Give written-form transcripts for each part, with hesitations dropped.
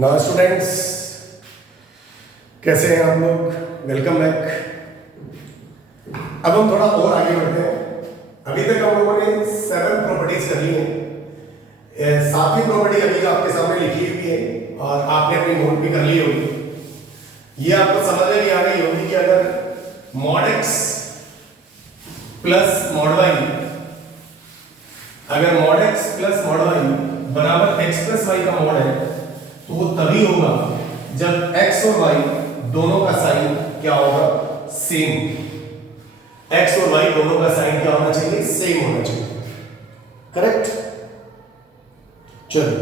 Now students, कैसे हैं आप लोग? Welcome back. अब हम थोड़ा और आगे बढ़ते हैं। अभी तक हम लोगों ने 7 प्रॉपर्टीज कर ली हैं। 7वीं प्रॉपर्टी अभी आपके सामने लिखी हुई है और आपने अपनी नोट भी कर ली होगी। ये आपको समझ में भी आ गई होगी कि अगर mod x plus mod y, अगर mod x plus mod y बराबर x प्लस y का mod है तो वो तभी होगा जब x और y दोनों का साइन क्या होगा? सेम। x और y दोनों का साइन क्या होना चाहिए? सेम होना चाहिए। करेक्ट? चलिए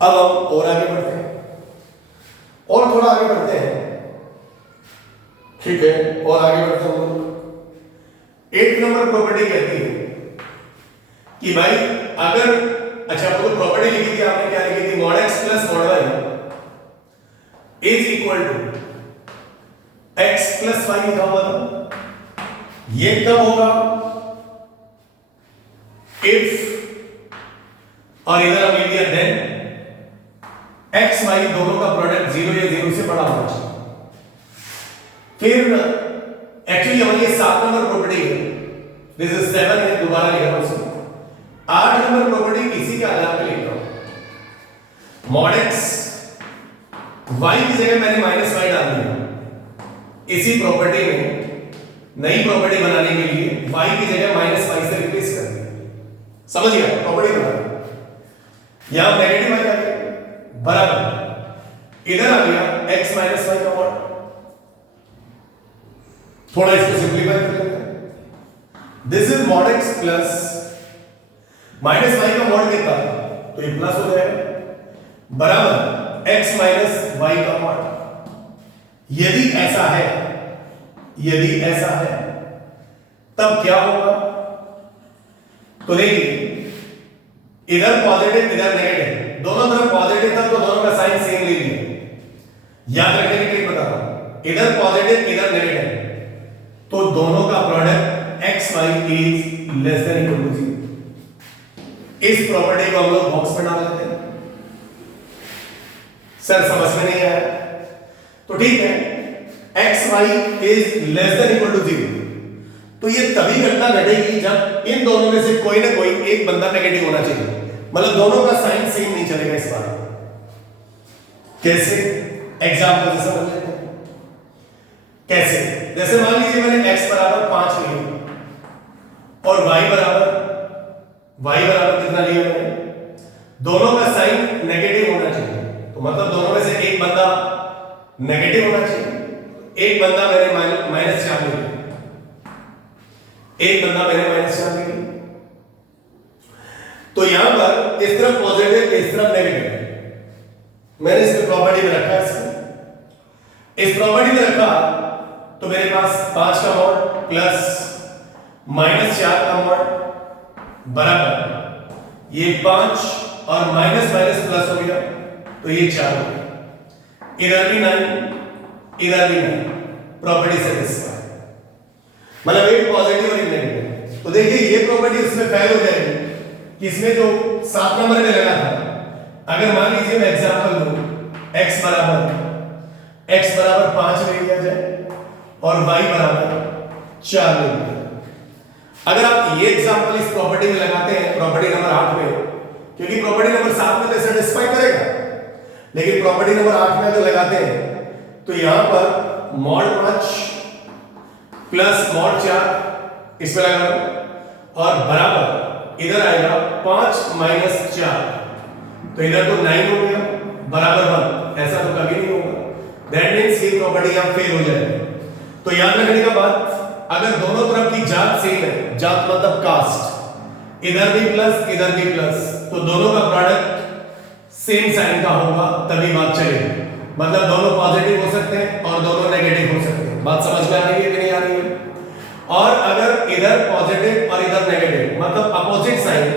अब हम और आगे बढ़ते हैं और थोड़ा आगे बढ़ते हैं। ठीक है, और आगे बढ़ते हैं। 8 नंबर प्रॉपर्टी कहती है कि भाई अगर, अच्छा आपको तो प्रॉपर्टी लिखी थी, आपने क्या लिखी थी? mod x plus mod y is equal to x plus y लिखा हुआ था। ये कब होगा? इफ, और इधर हम लिख दिया देन x y दोनों का प्रोडक्ट 0 या 0 से बड़ा होना चाहिए। फिर एक्चुअली हमारी 7 नंबर प्रॉपर्टी है, दिस इज 7 है, दोबारा लिखा हूं उसे। 8 नंबर प्रॉपर्टी इसी के आधार पर लिख रहा हूं। mod x y की जगह मैंने माइनस y डाल दिया। इसी प्रॉपर्टी में नई प्रॉपर्टी बनाने के लिए y की जगह माइनस y से रिप्लेस कर दिया। समझ गया? प्रॉपर्टी बना दी। यहां नेगेटिव y आ गया बराबर, इधर आ गया x माइनस y का मॉड। थोड़ा इसको सिंपलीफाई कर लेते हैं। This is mod x plus minus y का मॉड कितना तो ये प्लस हो जाएगा बराबर x माइनस y का मॉड। यदि ऐसा है तब क्या होगा? तो देखिए इधर पॉजिटिव इधर नेगेटिव, दोनों तरफ पॉजिटिव था तो दोनों का साइन सेम ले लिया। याद रखने के लिए बता रहा हूं, इधर पॉजिटिव इधर नेगेटिव तो दोनों का product x y is less than equal to 0। इस प्रॉपर्टी को हम लोग बॉक्स में डाल देते हैं। सर समझ में नहीं आया तो ठीक है, x y is less than equal to 0 तो ये तभी घटना घटेगी जब इन दोनों में से कोई ना कोई एक बंदा नेगेटिव होना चाहिए, मतलब दोनों का साइन सेम नहीं चलेगा। इस बार कैसे? एग्जांपल से समझ लेते हैं। कैसे? जैसे मान लीजिए मैंने x बराबर 5 लिया और y बराबर कितना लिया मैंने? दोनों का साइन नेगेटिव होना चाहिए, तो मतलब दोनों में से एक बंदा नेगेटिव होना चाहिए। एक बंदा मैंने माइनस 4 लिया, एक बंदा मैंने माइनस 4 लिया। तो यहां पर इस तरफ पॉजिटिव इस तरफ नेगेटिव, मैंने इसको प्रॉपर्टी में रखा। इस प्रॉपर्टी में रखा तो मेरे पास 5 का मॉड प्लस माइनस 4 का मॉड बराबर ये 5 और माइनस माइनस प्लस हो गया तो ये 4 हो गया। इधर भी 9 इधर भी 9, प्रॉपर्टी सेटिस्फाई, मतलब एक पॉजिटिव और एक नेगेटिव। तो देखिए ये प्रॉपर्टी उसमें फेल हो जाएगी कि इसमें जो 7 नंबर में लगा था, अगर मान लीजिए मैं एग्जांपल दूं x बराबर 5 ले लिया जाए और y बराबर 4 ले लिया। अगर आप ये एग्जांपल इस प्रॉपर्टी में लगाते हैं, प्रॉपर्टी नंबर 8 में, क्योंकि प्रॉपर्टी नंबर 7 में तो सेटिस्फाई करेगा, लेकिन प्रॉपर्टी नंबर 8 में अगर लगाते हैं तो यहां पर mod 5 प्लस mod 4 इसमें लगा और बराबर इधर आएगा 5 माइनस 4 तो इधर तो 9 हो गया बराबर 1। ऐसा तो कभी नहीं होगा, दैट मींस ये प्रॉपर्टी यहां फेल हो जाएगी। तो याद रखने का बात, अगर दोनों तरफ की जात सेम है, जात मतलब कास्ट, इधर भी प्लस इधर भी प्लस, तो दोनों का प्रोडक्ट सेम साइन का होगा तभी बात चलेगी। मतलब दोनों पॉजिटिव हो सकते हैं और दोनों नेगेटिव हो सकते हैं। बात समझ में आ रही है कि नहीं आ रही है? और अगर इधर पॉजिटिव और इधर नेगेटिव मतलब अपोजिट साइन,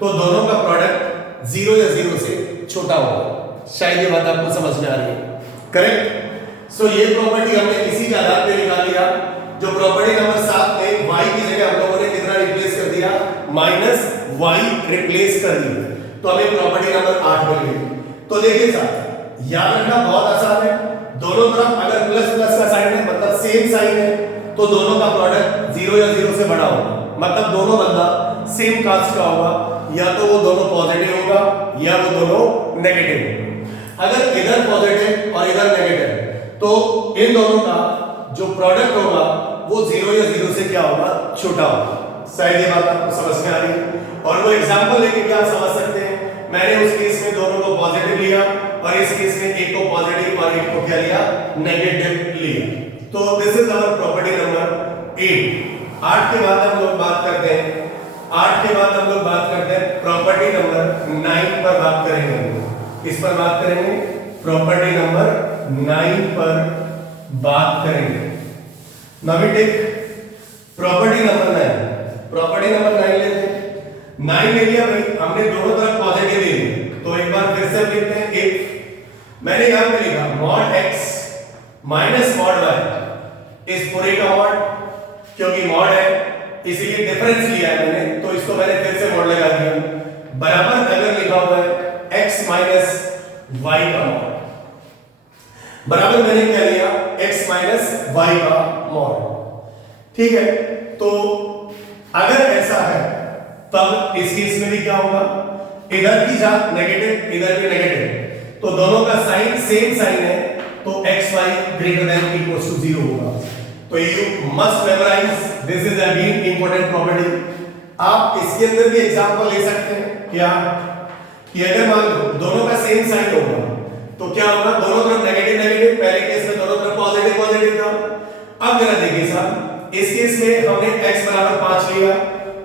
तो दोनों का प्रोडक्ट 0 या 0 से छोटा होगा। शायद ये बात आपको समझ में आ रही है। करेक्ट? सो ये प्रॉपर्टी हमने इसी के आधार पे निकाल लिया। जो प्रॉपर्टी नंबर 7 में y की जगह हम लोगों ने कितना रिप्लेस कर दिया? माइनस y रिप्लेस कर दिया, तो हमें प्रॉपर्टी नंबर 8 मिल गई। तो देखिए साहब, याद रखना बहुत आसान है, दोनों तरफ अगर प्लस प्लस का साइन है मतलब सेम साइन है तो दोनों का प्रोडक्ट 0 या 0 से बड़ा होगा, मतलब दोनों बंदा सेम कास्ट का होगा, या तो वो दोनों पॉजिटिव होगा या वो दोनों नेगेटिव होगा। अगर इधर पॉजिटिव और इधर नेगेटिव तो इन दोनों का जो प्रोडक्ट होगा वो 0 या 0 से क्या होगा, छोटा होगा। शायद ये बात आपको समझ में आ रही है। और वो एग्जांपल लेके क्या समझ सकते हैं, मैंने उस केस में दोनों को पॉजिटिव लिया और इस केस में एक को पॉजिटिव और एक को क्या लिया, नेगेटिव लिया। तो this is our property number 8। 8 के बाद हम लोग बात करते हैं, 8 के बाद हम लोग बात करते हैं प्रॉपर्टी नंबर 9 पर बात करेंगे। किस पर बात करेंगे, प्रॉपर्टी नंबर 9 पर बात करेंगे। Now we take property number 9। Property number 9 लेते हैं। 9 ले लिया भाई, हमने दोनों तरफ पॉजिटिव ले लिया, तो एक बार फिर से लिखते हैं इफ, मैंने यहां पे लिखा mod x minus mod y, इस पूरे का मॉड, क्योंकि मॉड है इसीलिए डिफरेंस लिया है मैंने, तो इसको मैंने फिर से मॉड लगा दिया, बराबर अगर लिखा हुआ है x माइनस y का मॉड, बराबर मैंने क्या लिया, x माइनस y का मॉड। ठीक है, तो अगर ऐसा है तब इस केस में भी क्या होगा, इधर की जात नेगेटिव इधर भी नेगेटिव, तो दोनों का साइन सेम साइन है, तो xy greater than equals to 0 होगा। तो you must memorise, this is again important property. आप इसके अंदर भी एग्जांपल ले सकते हैं क्या, कि अगर मान लो दोनों का सेम साइन होगा तो क्या होगा, दोनों तरफ नेगेटिव नेगेटिव, पहले केस में दोनों तरफ पॉजिटिव पॉजिटिव था। अब जरा देखिए साहब, इस केस में हमने x बराबर 5 लिया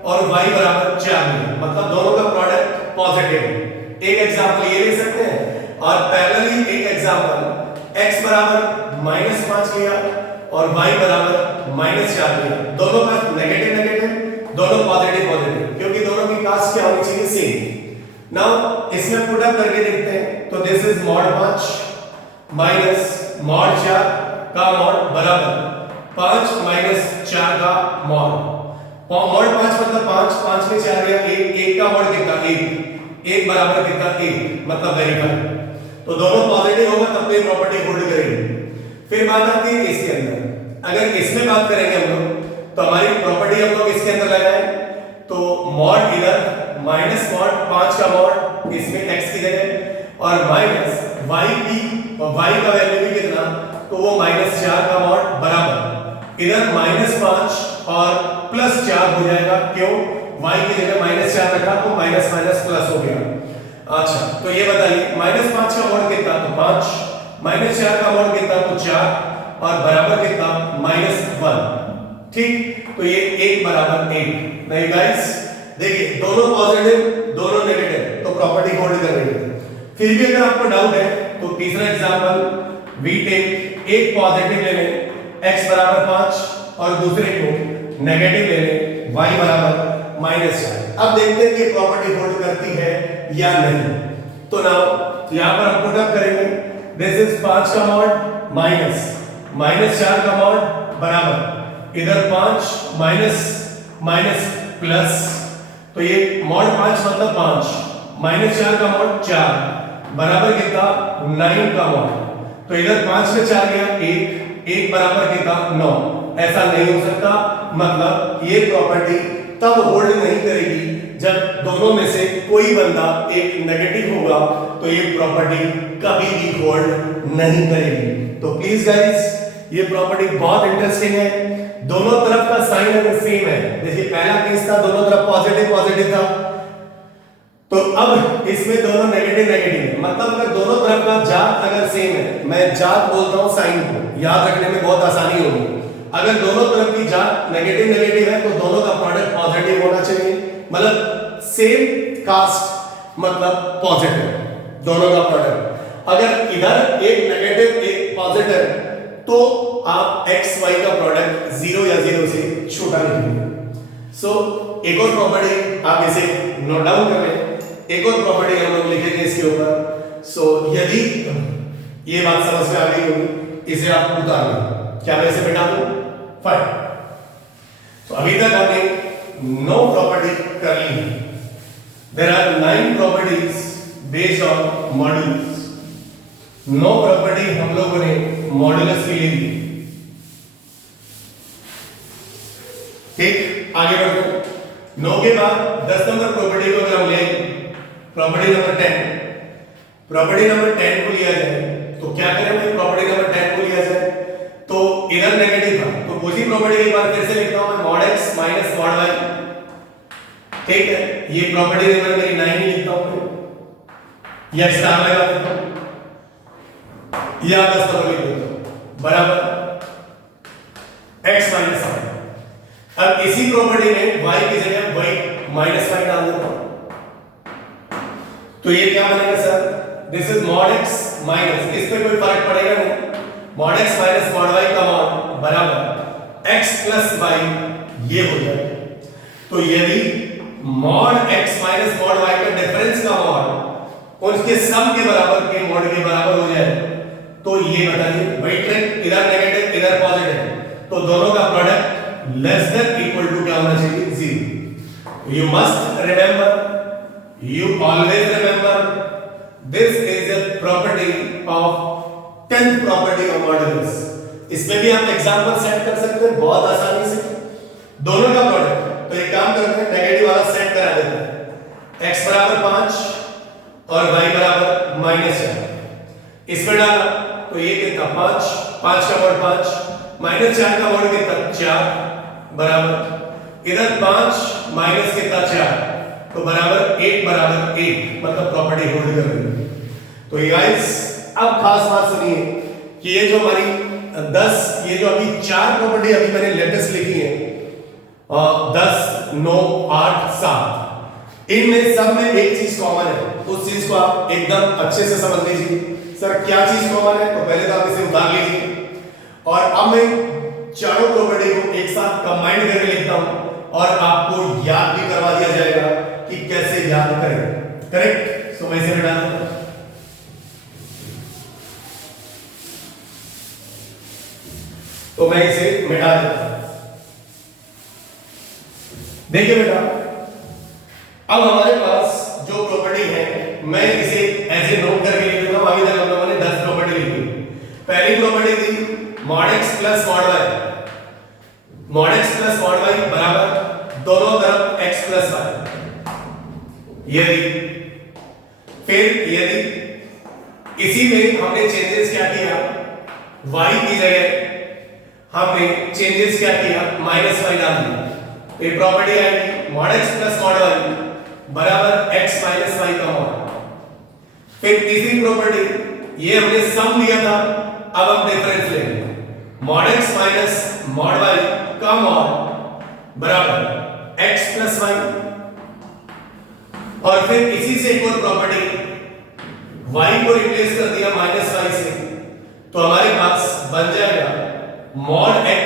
और y बराबर 4 लिया, मतलब दोनों का प्रोडक्ट पॉजिटिव है। एक एग्जांपल ये ले सकते हैं, और पैरेलली एक एग्जांपल x बराबर -5 लिया और y बराबर -4 लिया, दोनों का नेगेटिव नेगेटिव, दोनों पॉजिटिव पॉजिटिव, क्योंकि दोनों की कास्ट क्या होनी चाहिए, सेम। नाउ इसमें पुट अप करके देखते हैं, तो this is mod 5 minus mod 4 का मॉड बराबर 5 माइनस 4 का मॉड। मॉड 5 मतलब 5, 5 में 4 गया, 1 का मॉड कितना, 1 बराबर कितना, 1, मतलब वेरीफाई। तो दोनों पॉजिटिव होगा तब तो प्रॉपर्टी होल्ड करेगी। फिर बात आती है इसके अंदर, अगर इसमें बात करेंगे हम लोग तो हमारी प्रॉपर्टी हम लोग इसके अंदर लगाएं, तो मॉड इधर माइनस मॉड 5 का मॉड इसमें x की जगह, और माइनस y की, y का वैल्यू भी कितना, तो वो -4 का मॉड बराबर इधर -5 और +4 हो जाएगा, क्यों, y की जगह -4 रखा तो माइनस माइनस प्लस हो गया। अच्छा, तो ये बताइए -5 का मॉड कितना, तो 5, -4 का मॉड कितना, तो 4, और बराबर कितना, -1। ठीक, तो ये 1 बराबर 1। नहीं गाइस, देखिए दोनों पॉजिटिव दोनों नेगेटिव, तो प्रॉपर्टी होल्ड कर रही है। फिर भी अगर आपको डाउट है तो तीसरा एग्जांपल वी टेक, एक पॉजिटिव ले लें x बराबर 5 और दूसरे को नेगेटिव ले लें y बराबर -4। अब देखते हैं कि प्रॉपर्टी होल्ड करती है या नहीं। तो नाउ यहां पर हम पुट अप करेंगे, दिस इज 5 का मॉड माइनस -4 का मॉड बराबर इधर 5 माइनस प्लस, तो ये मॉड 5 मतलब 5, -4 का मॉड 4 बराबर कितना, 9 का मॉड, तो इधर 5 में 4 गया, 1 बराबर कितना, 9। ऐसा नहीं हो सकता, मतलब ये प्रॉपर्टी तब होल्ड नहीं करेगी जब दोनों में से कोई बंदा एक नेगेटिव होगा, तो ये प्रॉपर्टी कभी भी होल्ड नहीं करेगी। तो प्लीज गाइस, ये प्रॉपर्टी बहुत इंटरेस्टिंग है, दोनों तरफ का साइन अगर सेम है, जैसे पहला केस था दोनों तरफ पॉजिटिव पॉजिटिव था, तो अब इसमें दोनों नेगेटिव नेगेटिव है, मतलब अगर दोनों तरफ का जात अगर सेम है, मैं जात बोलता हूं साइन को, याद रखने में बहुत आसानी होगी। अगर दोनों तरफ की जात नेगेटिव नेगेटिव है तो दोनों का प्रोडक्ट पॉजिटिव होना चाहिए, मतलब सेम कास्ट मतलब पॉजिटिव, दोनों का प्रोडक्ट। अगर इधर एक नेगेटिव एक पॉजिटिव, तो आप x y का प्रोडक्ट 0 या 0 से छोटा लिखेंगे। सो एक और प्रॉपर्टी आप इसे नोट डाउन कर लें, एक और प्रॉपर्टी हम लोग लिखेंगे इसके ऊपर। सो यदि ये बात समझ में आ गई होगी, इसे आप उतार लें। क्या मैं इसे मिटा दूं? फाइन। तो अभी तक हमने 9 प्रॉपर्टी कर ली है। There are 9 properties based on modules. 9 property हम लोगों ने मॉडुलस की ले ली। ठीक, आगे बढ़ते हैं। 9 के बाद 10 नंबर प्रॉपर्टी को अगर हम ले, प्रॉपर्टी नंबर 10, प्रॉपर्टी नंबर 10 को लिया जाए तो क्या करें भाई? प्रॉपर्टी नंबर 10 को लिया जाए तो इधर नेगेटिव था, तो उसी प्रॉपर्टी के बाद फिर से लिखता हूं मैं mod x minus mod y। ठीक है, ये प्रॉपर्टी नंबर मेरी 9 ही लिखता हूं मैं, या स्टार लगा देता हूं, या 10 नंबर लिख देता हूं, बराबर x माइनस y। अब इसी प्रॉपर्टी में y की जगह y माइनस y डाल देता हूं, तो ये क्या बनेगा sir? This is mod x minus, इस पे कोई फर्क पड़ेगा नहीं, mod x minus mod y का mod बराबर x प्लस y, ये हो जाएगा। तो यदि mod x minus mod y का डिफरेंस का mod उसके सम के बराबर के mod के बराबर हो जाए तो ये बताइए वही ट्रिक, इधर नेगेटिव इधर पॉजिटिव, तो दोनों का product less than equal to क्या होना चाहिए? 0। You must remember, you always remember, this is a property of 10th property of modulus। इसमें भी आप एग्जांपल सेट कर सकते हैं बहुत आसानी से, दोनों का प्रोडक्ट। तो एक काम करते हैं, नेगेटिव वाला सेट करा देते हैं, x बराबर 5 और y बराबर -4। इसमें डाला तो ये कितना? 5, 5 का mod 5, -4 का mod कितना? 4 बराबर, इधर 5 माइनस कितना? 4, तो बराबर 1 बराबर 1, मतलब प्रॉपर्टी होल्ड कर रही है। तो गाइस अब खास बात सुनिए कि ये जो हमारी 10, ये जो अभी 4 प्रॉपर्टी अभी मैंने लेटेस्ट लिखी है, 10, 9, 8, 7, इनमें सब में एक चीज कॉमन है, उस चीज को आप एकदम अच्छे से समझ लीजिए। सर क्या चीज कॉमन है? तो पहले तो आप इसे उतार लीजिए और अब मैं चारों प्रॉपर्टी को एक साथ कंबाइन करके लिखता हूं और आपको याद भी करवा दिया जाएगा कि कैसे याद करें। करेक्ट? सो मैं इसे मिटा दूंगा। तो मैं इसे मिटा देता हूं। देखिए बेटा, अब हमारे पास जो प्रॉपर्टी है मैं इसे ऐसे नोट करके लिख देता हूं। अभी तक हम लोगों ने 10 प्रॉपर्टी लिखी। पहली प्रॉपर्टी थी mod x plus mod y, mod x plus mod y बराबर दोनों तरफ x प्लस y। यदि इसी में हमने चेंजेस क्या किया, y की जगह हमने चेंजेस क्या किया, माइनस y डाल दिया, तो ये प्रॉपर्टी आएगी mod x plus mod y बराबर x माइनस y का mod। फिर तीसरी प्रॉपर्टी, ये हमने सम लिया था, अब हम डिफरेंस लेंगे, mod x minus mod y का mod बराबर x प्लस y। और फिर इसी से एक और प्रॉपर्टी, y को रिप्लेस कर दिया माइनस y से, तो हमारे पास बन जाएगा mod x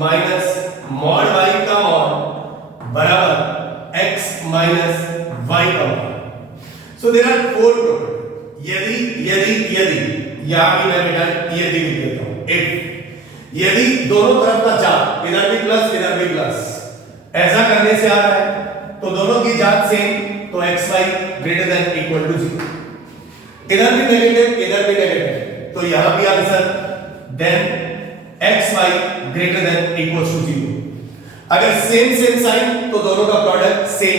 minus mod y का mod बराबर x माइनस y का mod। So there are 4 property. यदि यहां भी मैं बेटा यदि लिख देता हूं, इफ, यदि दोनों तरफ का जात इधर भी प्लस इधर भी प्लस, ऐसा करने से आ रहा है तो दोनों की जात सेम, तो xy greater than equal to 0, इधर भी नेगेटिव इधर भी नेगेटिव, तो यहां भी answer then xy greater than equal to 0। अगर सेम साइन तो दोनों का प्रोडक्ट सेम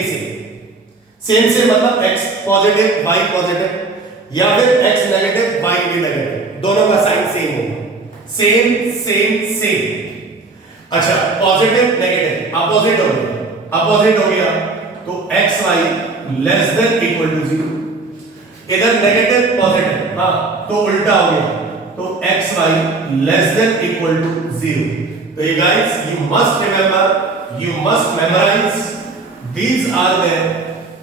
से मतलब x पॉजिटिव y पॉजिटिव, या फिर x नेगेटिव y भी नेगेटिव, दोनों का साइन सेम होगा, सेम। अच्छा, पॉजिटिव नेगेटिव अपोजिट हो गया तो xy less than equal to 0, इधर नेगेटिव पॉजिटिव, हाँ तो उल्टा हो गया, तो xy less than equal to 0। तो ये guys you must remember, you must memorise, these are the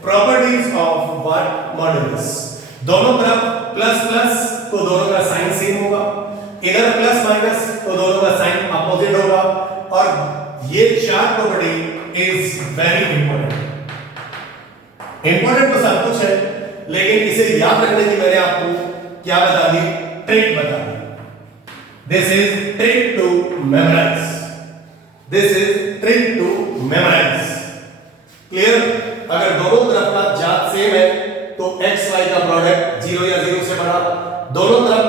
properties of what modulus. दोनों तरफ प्लस प्लस तो दोनों का साइन सेम होगा, इधर प्लस माइनस तो दोनों का साइन अपोजिट होगा, और ये 4 property is very important. Important तो सब कुछ है, लेकिन इसे याद रखने की मैंने आपको क्या बता दी, ट्रिक बता दी। This is trick to memorize, this is trick to memorize. Clear? अगर दोनों तरफ का जात सेम है तो x y का प्रोडक्ट 0 या 0 से बड़ा, दोनों तरफ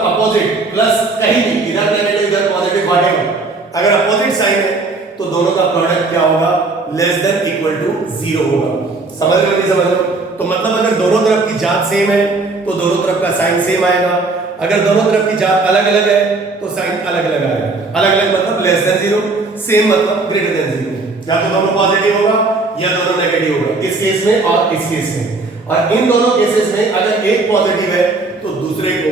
समझ लो। तो मतलब अगर दोनों तरफ की जात सेम है तो दोनों तरफ का साइन सेम आएगा, अगर दोनों तरफ की जात अलग अलग है तो साइन अलग अलग आएगा। अलग अलग मतलब लेस देन जीरो, सेम मतलब ग्रेटर देन जीरो। या तो दोनों पॉजिटिव होगा या दोनों नेगेटिव होगा, इस केस में और इस केस में। और इन दोनों केसेस में अगर एक पॉजिटिव है तो दूसरे को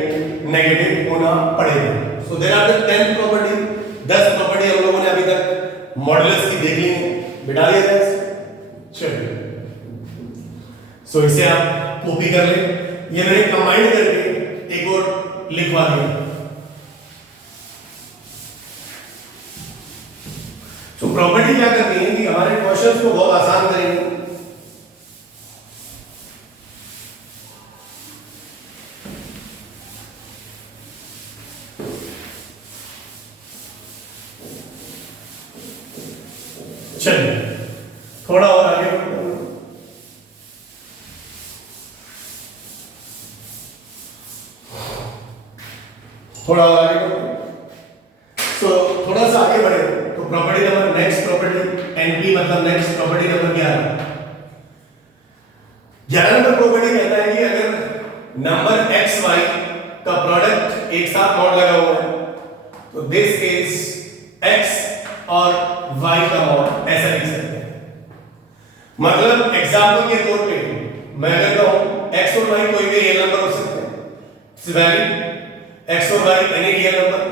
नेगेटिव होना पड़ेगा। So there are the 10 property, 10 property हम लोगों ने अभी तक मॉडुलस की देख ली है, बिठा लिया जाए। चलिए सो इसे आप कॉपी कर ले, ये मैंने कंबाइन करके एक और लिखवा दिया। तो प्रॉपर्टी क्या करती है कि हमारे क्वेश्चंस को बहुत आसान करेंगे। चलिए थोड़ा और आगे बढ़ते हैं। थोड़ा और आगे बढ़ते हैं। सो थोड़ा सा आगे बढ़े तो property number, next property NP मतलब next property number 11 number property कहता है कि अगर नंबर एक्स वाई का प्रोडक्ट एक साथ मॉड लगा हुआ है तो दिस इज एक्स और y का मॉड, ऐसा लिख सकते हैं। मतलब एग्जांपल के तौर पे मैं अगर कहूं x और y कोई भी रियल नंबर हो सकते हैं, इट्स वैलिड, x और y एनी रियल नंबर।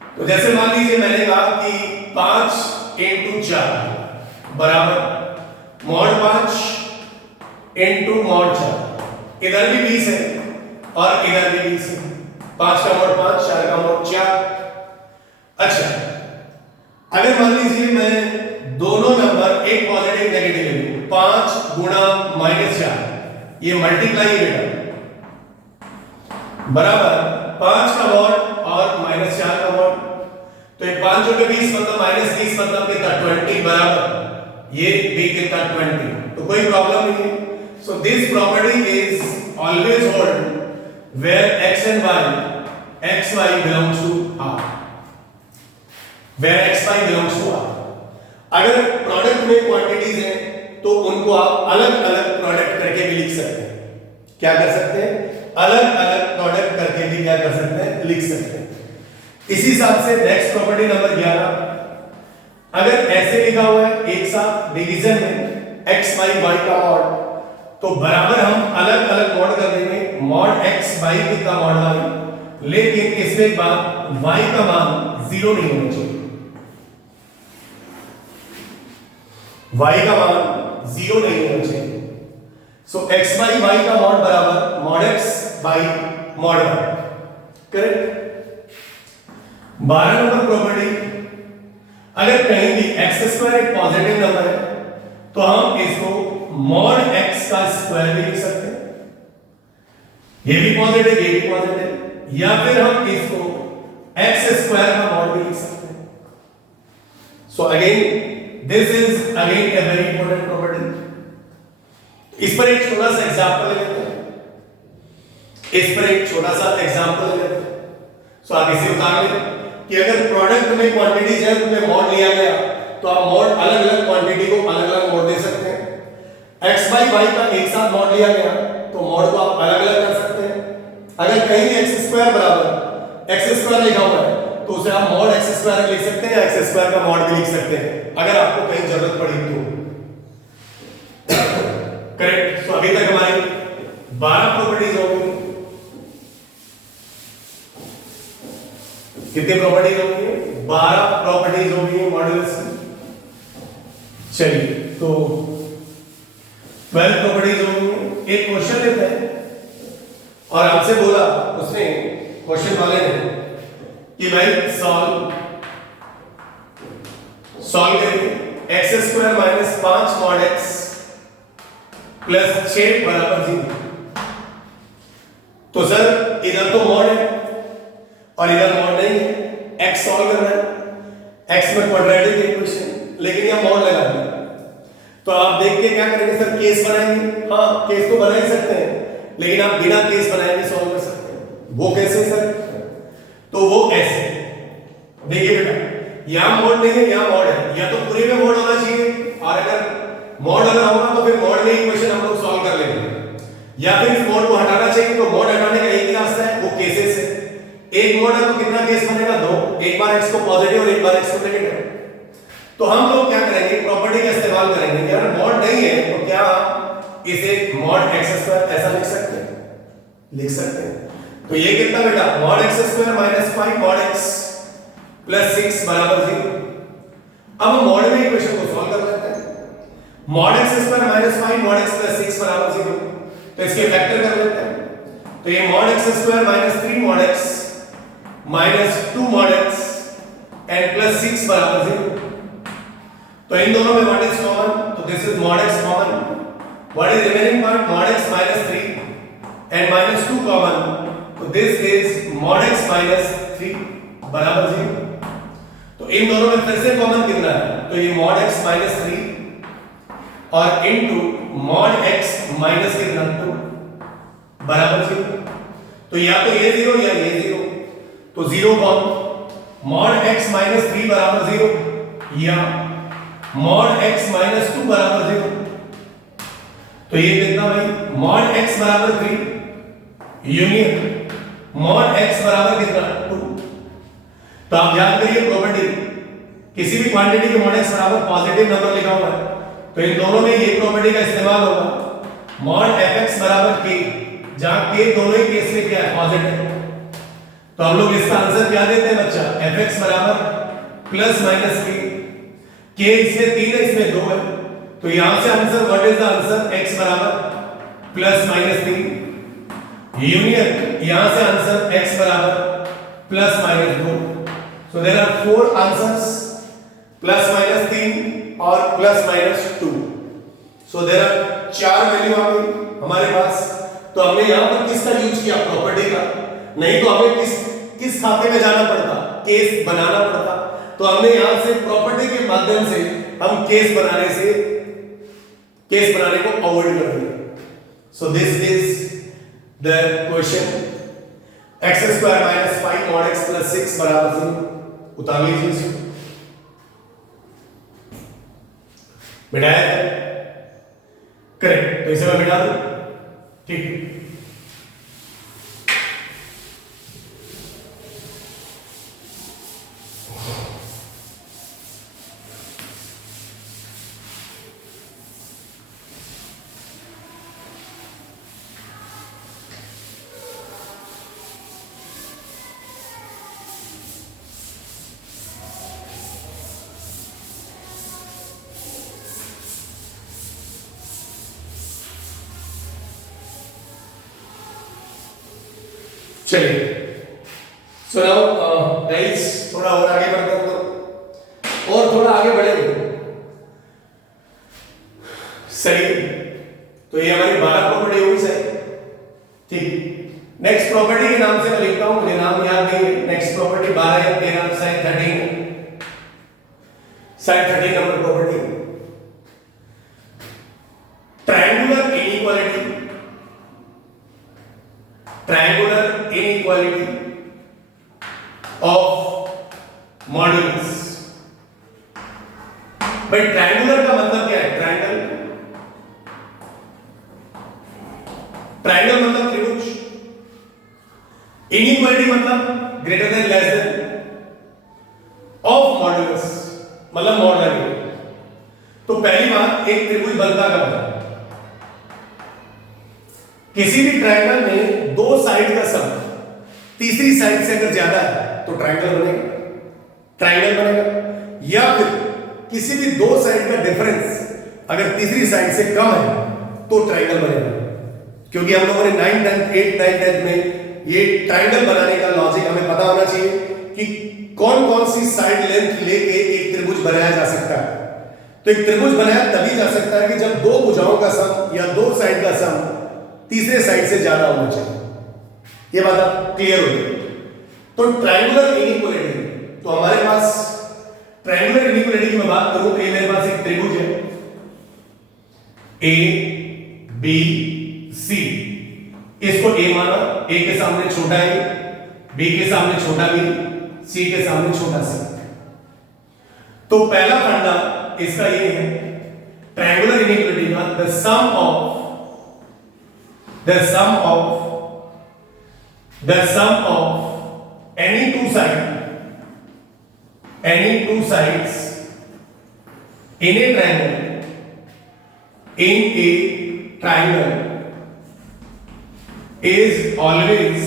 तो जैसे मान लीजिए मैंने कहा कि 5 into 4 बराबर मॉड 5 into मॉड 4, इधर भी 20 है और इधर भी 20 है। 5 का मॉड 5, 4 का मॉड 4। अच्छा, अगर मान लीजिए मैं दोनों नंबर एक पॉजिटिव नेगेटिव ले लूं, 5 गुणा -4, ये मल्टीप्लाई है बेटा, बराबर 5 का मॉड और -4 का मॉड। तो ये 5 जोड़ के 20 मतलब -20 मतलब कितना 20 बराबर ये भी कितना 20। तो कोई प्रॉब्लम नहीं है। So this property is always hold where x and y, xy belongs to R, where xy belongs to R। अगर प्रोडक्ट में क्वांटिटीज हैं तो उनको आप अलग अलग प्रोडक्ट करके भी लिख सकते हैं। क्या कर सकते हैं? अलग अलग प्रोडक्ट करके भी क्या कर सकते हैं? लिख सकते हैं। इसी हिसाब से नेक्स्ट प्रॉपर्टी नंबर 11, अगर ऐसे लिखा हुआ है एक साथ डिवीजन में x y y का मॉड, तो बराबर हम अलग अलग मॉड कर देंगे, मॉड x y कितना मॉड y, लेकिन इसमें एक बात, y का मान 0 नहीं होना चाहिए। y का मान 0 नहीं होना चाहिए। सो x y y का मॉड बराबर mod x by mod y, correct. 12 number property, अगर कहीं भी x² एक पॉजिटिव नंबर है तो हम इसको मॉड x का स्क्वायर भी लिख सकते हैं, ये भी पॉजिटिव ये भी पॉजिटिव, या फिर हम इसको x² का मॉड भी लिख सकते हैं। So again this is again a very important property. इस पर एक छोटा सा एग्जांपल ले लेते हैं, इस पर एक छोटा सा एग्जांपल ले लेते हैं। सो आप इसे उतार लें कि अगर प्रोडक्ट में क्वांटिटीज है उनमें मॉड लिया गया तो आप मॉड अलग अलग क्वांटिटी को अलग अलग मॉड दे सकते हैं। x by y का एक साथ मॉड लिया गया तो मॉड को आप अलग अलग कर सकते हैं। अगर कहीं भी x² बराबर x² लिखा हुआ है तो उसे आप मॉड x² लिख सकते हैं, x² का मॉड भी लिख सकते हैं अगर आपको कहीं जरूरत पड़ी तो। करेक्ट। सो अभी तक हमारी 12 प्रॉपर्टीज हो गई। कितनी प्रॉपर्टीज हो गई? 12 प्रॉपर्टीज हो गई मॉड्यूल्स की। चलिए तो 12 प्रॉपर्टीज हो गई। एक क्वेश्चन लेते हैं और आपसे बोला उसने, क्वेश्चन वाले ने, कि भाई सॉल्व करिए x² - 5 mod x + 6 बराबर 0। तो सर इधर तो मॉड है और इधर मॉड नहीं है, x सॉल्व करना है, x में क्वाड्रेटिक इक्वेशन, लेकिन यहां मॉड लगा दिया। तो आप देख के क्या करेंगे सर? केस बनाएंगे। हाँ केस तो बना ही सकते हैं, लेकिन आप बिना केस बनाए भी सॉल्व कर सकते हैं। वो कैसे सर? तो वो ऐसे, देखिए बेटा, यहां मॉड नहीं है यहां मॉड है, या तो पूरे में मॉड होना चाहिए, और अगर मॉड अगर होगा तो फिर मॉड में इक्वेशन हम लोग सॉल्व कर लेंगे, या फिर इस मॉड को हटाना चाहिए तो मॉड हटाने का एक ही रास्ता है, वो केसेस है। एक मॉड है तो कितना केस बनेगा? दो, एक बार x को पॉजिटिव और एक बार x को नेगेटिव। तो हम लोग क्या करेंगे, प्रॉपर्टी का इस्तेमाल करेंगे। अगर मॉड नहीं है तो क्या इसे मॉड x² ऐसा लिख सकते हैं? लिख सकते हैं। तो ये कितना बेटा, mod x² minus 5 mod x plus 6 बराबर 0। अब हम मॉड में इक्वेशन को सॉल्व कर लेते हैं। Mod x² minus 5 mod x plus 6 बराबर 0, तो इसके फैक्टर कर लेते हैं। तो ये mod x² minus 3 mod x minus 2 mod x and plus 6 बराबर 0। तो इन दोनों में व्हाट इज कॉमन? तो this is mod x common, what is remaining part? Mod x minus 3 and minus 2 common, तो this is mod x minus 3 बराबर 0। तो इन दोनों में फिर से कॉमन कितना है? तो ये मॉड x माइनस 3 और इनटू मॉड x माइनस कितना 2 बराबर 0। तो या तो ये 0 या ये 0, तो 0 कौन? मॉड x माइनस 3 बराबर 0 या मॉड x माइनस 2 बराबर 0। तो ये कितना भाई? मॉड x बराबर 3 यूनियन मॉड x बराबर कितना 2। तो आप याद करिए प्रॉपर्टी, किसी भी क्वांटिटी के मॉड x बराबर पॉजिटिव नंबर लिखा हुआ है तो इन दोनों में ये प्रॉपर्टी का इस्तेमाल होगा। मॉड fx बराबर k, जहां k दोनों ही केस में क्या है? पॉजिटिव। तो हम लोग इसका आंसर क्या देते हैं बच्चा? fx बराबर प्लस माइनस k इसमें 3 है इसमें 2 है, तो यहां से answer what is the answer? x बराबर प्लस माइनस 3 यूनियन यहां से आंसर x बराबर plus minus 2। So there are 4 answers, plus minus 3 और plus minus 2। So there are 4 value आ गई हमारे पास। तो हमने यहां पर किसका यूज किया? प्रॉपर्टी का। नहीं तो हमें किस खाते में जाना पड़ता? केस बनाना पड़ता। तो हमने यहां से प्रॉपर्टी के माध्यम से हम केस बनाने को अवॉइड कर दिया। So this is the question. x² minus 5 mod x plus 6 बराबर 0। उतार लीजिए इसको, मिटाया करेक्ट, तो इसे मैं मिटा दूं, ठीक है। चलिए सो नाउ गाइस थोड़ा और आगे बढ़ते हैं, तो और थोड़ा आगे बढ़ेंगे। सही, तो ये हमारी 12 प्रॉपर्टी होगी सही, ठीक। नेक्स्ट प्रॉपर्टी के नाम से मैं लिखता हूं, मुझे नाम याद नहीं है। नेक्स्ट प्रॉपर्टी 12 है, मेरा नाम sign 13 number property, triangular inequality of modulus. भाई ट्रायंगुलर का मतलब क्या है? ट्रायंगल मतलब त्रिभुज, इनइक्वालिटी मतलब greater than less than, of modulus मतलब मॉडुलर। तो पहली बात, एक त्रिभुज बनता कब है? किसी भी ट्रायंगल में दो साइड का सम तीसरी साइड से अगर ज्यादा है तो ट्रायंगल बनेगा, या फिर किसी भी दो साइड का डिफरेंस अगर तीसरी साइड से कम है तो ट्रायंगल बनेगा। क्योंकि हम लोगों ने 9th 10th 8th 9th 10th में ये ट्रायंगल बनाने का लॉजिक हमें पता होना चाहिए कि कौन कौन सी साइड लेंथ लेके एक त्रिभुज बनाया जा सकता है। तो एक त्रिभुज बनाया तभी जा सकता है कि जब दो भुजाओं का सम या दो साइड का सम तीसरे साइड से ज्यादा होना चाहिए। ये बात आप क्लियर हो गई। तो ट्रायंगुलर इनइक्वालिटी, तो हमारे पास ट्रायंगुलर इनइक्वालिटी की मैं बात करूं तो ये मेरे पास एक त्रिभुज है ए बी सी, इसको ए माना, ए के सामने छोटा ए, बी के सामने छोटा बी, सी के सामने छोटा सी। तो पहला फंडा इसका ये है ट्रायंगुलर इनइक्वालिटी का the sum of any two sides in a triangle is always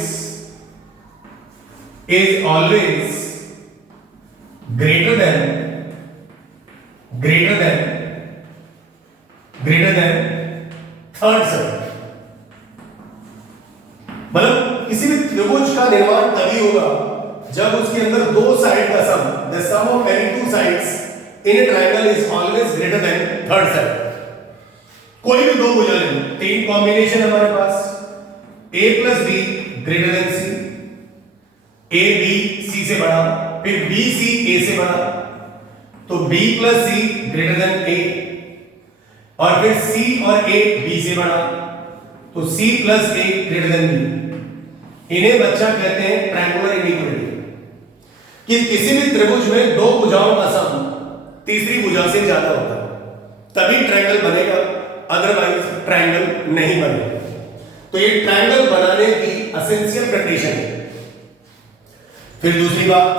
greater than third side। मतलब किसी भी त्रिभुज का निर्माण तभी होगा जब उसके अंदर दो साइड का सम, the sum of any two sides in a triangle is always greater than third side। कोई भी दो भुजा लें, तीन कॉम्बिनेशन हमारे पास, a plus b greater than c, a b c से बड़ा, फिर b c a से बड़ा, तो b plus c greater than a, और फिर c और a b से बड़ा, तो c plus a greater than b। इन्हें बच्चा कहते हैं ट्रायंगुलर इनइक्वालिटी, कि किसी भी त्रिभुज में दो भुजाओं का सम तीसरी भुजा से ज्यादा होता है, तभी ट्रायंगल बनेगा, अदरवाइज ट्रायंगल नहीं बनेगा। तो ये ट्रायंगल बनाने की एसेंशियल कंडीशन है। फिर दूसरी बात,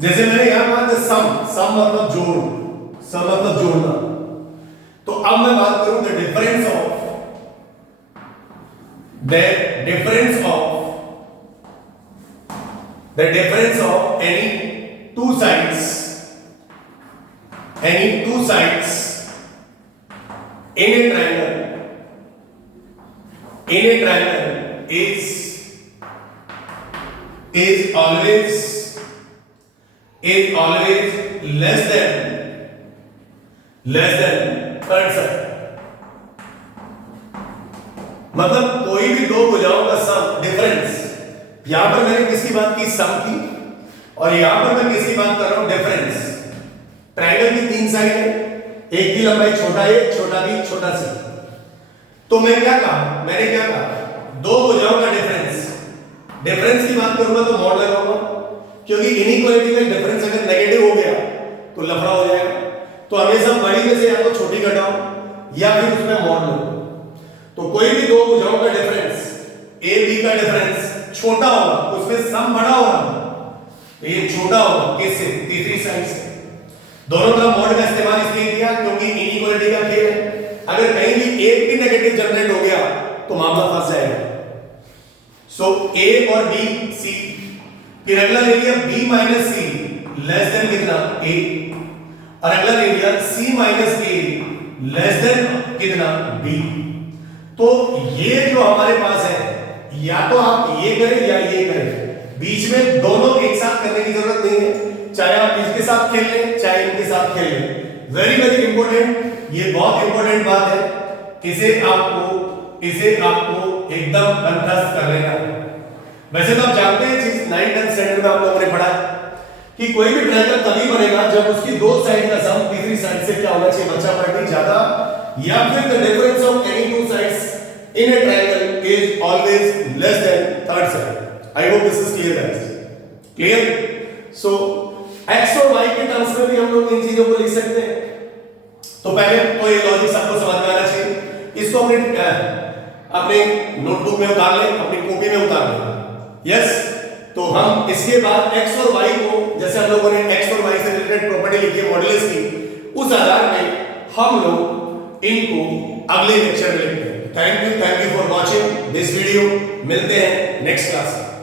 जैसे मैंने यहां कहा सम मतलब जोड़ना, तो अब मैं बात करूं the difference of any two sides in a triangle is always less than third side। मतलब कोई भी दो भुजाओं का सम डिफरेंस, यहां पर मैंने किसकी बात की, सम की, और यहां पर मैं किसकी बात कर रहा हूं, डिफरेंस। ट्रायंगल की तीन साइड है, एक की लंबाई छोटा ए, छोटा बी, छोटा सी। तो मैंने क्या कहा, दो भुजाओं का डिफरेंस की बात करूंगा तो मॉड लगाऊंगा, क्योंकि इनइक्वालिटी में डिफरेंस अगर नेगेटिव हो गया तो लफड़ा हो जाएगा। तो हमेशा बड़ी में से या तो छोटी घटाओ या फिर उसमें मॉड लो। तो कोई भी दो भुजाओं का डिफरेंस, ए बी का डिफरेंस छोटा होगा, उसमें सम बड़ा होगा, तो ये छोटा होगा किससे, तीसरी साइड से। दोनों तरफ मॉड का इस्तेमाल इसलिए किया क्योंकि इनइक्वालिटी का खेल है, अगर कहीं भी एक भी नेगेटिव जनरेट हो गया तो मामला फंस जाएगा। सो ए और बी सी, फिर अगला ले लिया b माइनस सी लेस देन कितना a, और अगला ले लिया c minus a less than कितना b। तो ये जो हमारे पास है, या तो आप ये करें या ये करें, बीच में दोनों एक साथ करने की जरूरत नहीं है, चाहे आप इसके साथ खेल लें चाहे इनके साथ खेल लें। वेरी इंपॉर्टेंट, ये बहुत इंपॉर्टेंट बात है, इसे आपको एकदम कंठस्थ कर लेना। वैसे तो आप जानते हैं चीज, 9th 10th स्टैंडर्ड में आप लोगों ने पढ़ा कि कोई भी ट्रायंगल तभी बनेगा जब उसकी दो साइड का सम तीसरी साइड से क्या होना चाहिए, बच्चा पढ़ने ज्यादा, या फिर the difference of any two sides in a triangle is always less than third side। I hope this is clear guys, clear। so x और y के टर्म्स में भी हम लोग इन चीजों को लिख सकते हैं। तो पहले तो ये लॉजिक सबको समझ में आना चाहिए, इसको अपने नोटबुक में उतार लें, अपनी कॉपी में उतार लें। यस, तो हम इसके बाद x और y को, जैसे हम लोगों ने x और y से रिलेटेड प्रॉपर्टी लिखी है मॉडुलस की, उस आधार में हम लोग इनको अगले लेक्चर में लिखते हैं। Thank you for watching this video. मिलते हैं नेक्स्ट क्लास में।